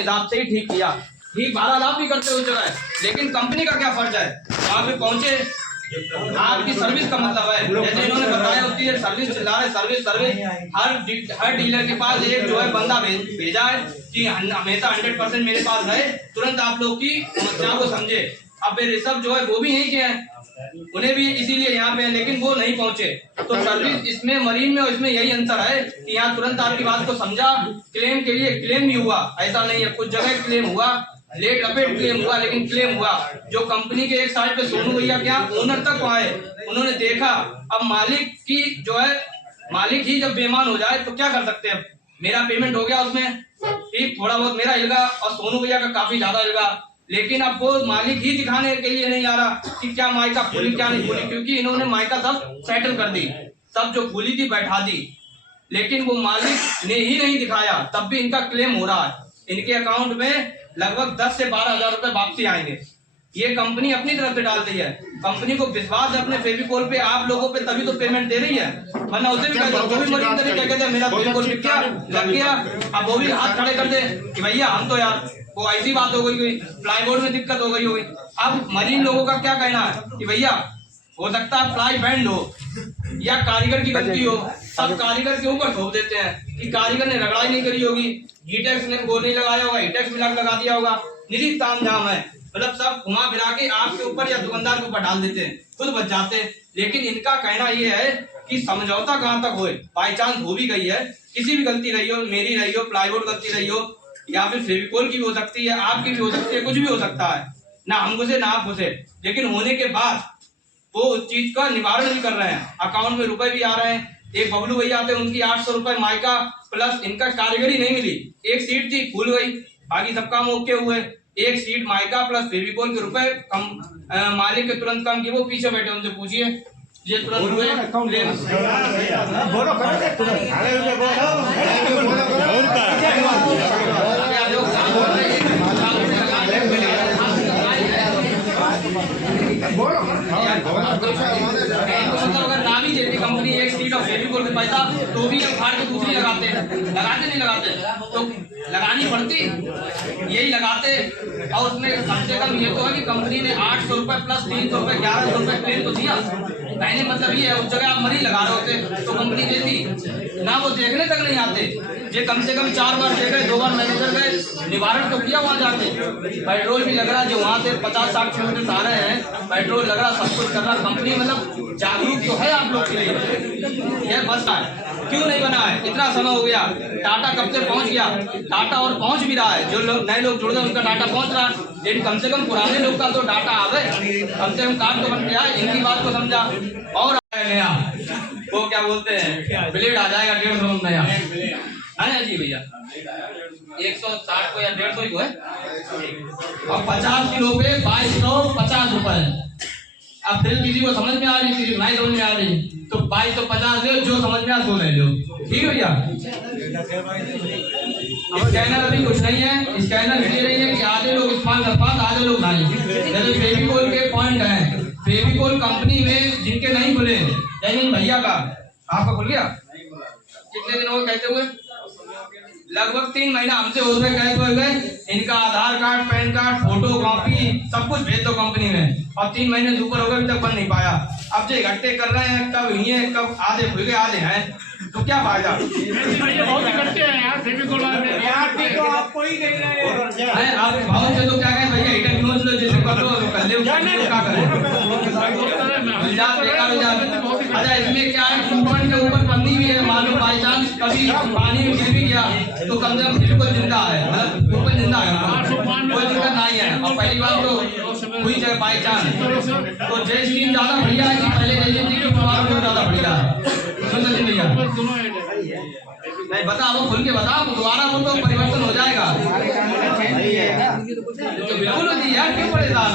हिसाब से ही ठीक किया, ठीक 12 लाख भी करते हुए जगह है, लेकिन कंपनी का क्या फर्ज है? वहाँ पे पहुंचे, आपकी सर्विस का मतलब है, जैसे इन्होंने बताया होती है सर्विस चिल्ला रहे, सर्विस हर डीलर के पास एक जो है बंदा भेजा है कि हमेशा 100% मेरे पास रहे, तुरंत आप लोग की समस्या को समझे। अब ऋषभ जो है वो भी यहीं के हैं, उन्हें भी इसीलिए यहाँ पे है, लेकिन वो नहीं पहुंचे। तो सर्विस इसमें मरीन में और इसमें यही अंतर है कि यहाँ तुरंत आपकी बात को समझा, क्लेम के लिए क्लेम भी हुआ, ऐसा नहीं है कुछ जगह क्लेम हुआ, लेट लपेट क्लेम हुआ, लेकिन क्लेम हुआ। जो कंपनी के एक साइड पे सोनू भैया क्या ओनर तक आए, उन्होंने देखा। अब मालिक की जो है, मालिक ही जब बेईमान हो जाए तो क्या कर सकते हैं? मेरा पेमेंट हो गया उसमें, ठीक थोड़ा बहुत मेरा हिलगा और सोनू भैया का काफी ज्यादा हिलगा, लेकिन अब वो मालिक ही दिखाने के लिए नहीं आ रहा कि क्या माइका खुली क्या नहीं खुली, क्योंकि इन्होंने माइका सब सेटल कर दी, सब जो खुली थी बैठा दी, लेकिन वो मालिक ने ही नहीं दिखाया, तब भी इनका क्लेम हो रहा है। इनके अकाउंट में लगभग 10 से 12 हजार रुपए वापसी आएंगे। ये कंपनी अपनी तरफ से डाल रही है, कंपनी को विश्वास है अपने फेविकोल पे, आप लोगों पे, तभी तो पेमेंट दे रही है, वरना उसे भी कहते क्या कहते हैं मेरा फेविकोल क्या लग गया, अब वो भी हाथ खड़े कर दे कि भैया हम तो यार वो ऐसी बात हो गई हुई, प्लाईवुड में दिक्कत हो गई होगी। अब मरीन लोगों का क्या कहना है कि भैया हो सकता है प्लाई बैंड हो या कारीगर की गलती हो, सब कारीगर के ऊपर थोप देते हैं कि कारीगर ने रगड़ाई नहीं करी होगी, हीटेक्स ने वो नहीं लगाया होगा, हीटेक्स मिला लगा दिया होगा, निजी तामझाम है, मतलब सब घुमा फिरा के आपके ऊपर या दुकानदार के ऊपर डाल देते हैं, खुद बच जाते हैं। लेकिन इनका कहना ये है कि समझौता कहाँ तक होए, बाई चांस हो भी गई है, किसी भी गलती रही हो, मेरी रही हो, प्लाईवुड गलती रही हो, या फिर फेविकोल की भी हो सकती है, आपकी भी हो सकती है, कुछ भी हो सकता है, ना हम घुसे ना आप घुसे, लेकिन होने के बाद वो उस चीज का निवारण नहीं कर रहे हैं, अकाउंट में रुपए भी आ रहे हैं। एक बबलू भैया आते हैं, उनकी 800 रुपए माइका प्लस इनका कारीगरी नहीं मिली, एक सीट थी खुल गई, बाकी सब काम ओके हुए, एक सीट माइका प्लस फेविकोल के रुपए कम, मालिक के तुरंत कम किए, वो पीछे बैठे उनसे पूछिए, ये तुरंत हुए अगर ना भी देती कंपनी एक सीट और फेविकोल के पैसा, तो भी हम फाड़ के दूसरी लगाते नहीं लगाते, तो लगानी पड़ती, यही लगाते। और उसमें कम से कम ये तो है कि कंपनी ने 800 रुपए प्लस 300 रुपए 1100 रुपए क्लेम तो दिया, कहने मतलब ये है उस जगह आप मरीन लगा रहे होते तो कंपनी देती ना, वो देखने तक नहीं आते। ये कम से कम 4 बार देख गए, 2 बार मैनेजर गए, निवारण तो किया वहां जाके, पेट्रोल भी लग रहा, जो वहां से 50-60 किलोमीटर आ रहे हैं, पेट्रोल लग रहा, सब कुछ कर रहा, कंपनी मतलब जागरूक तो है आप लोग के लिए। यह बस है, क्यों नहीं बना है? इतना समय हो गया, डाटा कब से पहुंच गया, डाटा और पहुंच भी रहा है, जो लोग नए लोग जुड़ गए उनका डाटा पहुंच रहा है, लेकिन कम से कम पुराने लोग का तो डाटा आ गए, कम से कम काम तो बन गया, इनकी बात को समझा। और नया वो क्या बोलते हैं, ब्लेड आ जाएगा 150 नया है जी भैया, 160 को या 150 ही है, और 50 किलो पे 2250 रुपए। अब फिर किसी को समझ में आ रही, किसी को नहीं समझ में आ रही, तो 2250 ले, जो समझ में आ सो ले लो, ठीक है भैया। स्कैनर अभी कुछ नहीं है, स्कैनर इसलिए नहीं है कि आधे लोग इस्तेमाल कर पाते, आधे लोग नहीं। जैसे फेविकोल के पॉइंट है, फेविकोल कंपनी में जिनके नहीं खुले, जैसे भैया का आपका खुल गया, कितने दिन हो कहते हुए? लगभग 3 महीना हमसे हो गए, इनका Aadhaar card, PAN card, photocopy सब कुछ भेज दो कंपनी में, और 3 महीने से ऊपर हो गए अभी तक बन नहीं पाया। अब जो इकट्ठे कर रहे हैं, कब ये कब आधे खुल गए आधे हैं, तो क्या फायदा? बहुत इकट्ठे हैं यार, फेविकोल तो आपको ही देख रहे हैं, आप भाव से तो क्या कहें भैया, हीटर क्लोज लो, जैसे कर लो कर ले, क्या करें? अच्छा इसमें क्या है, कंपाउंड के ऊपर पन्नी भी है, मालूम बाई चांस कभी पानी में गिर भी गया तो कम से कम बिल्कुल जिंदा है, मतलब ऊपर जिंदा है, कोई दिक्कत नहीं है। और पहली बात तो हुई चाहे बाई चांस, तो जय स्कीम ज्यादा बढ़िया है कि पहले जैसे थी कि ज्यादा बढ़िया है, सुन भैया नहीं बता, वो खुल के बता, दोबारा वो तो परिवर्तन हो जाएगा, तो बिल्कुल होती है यार, क्यों परेशान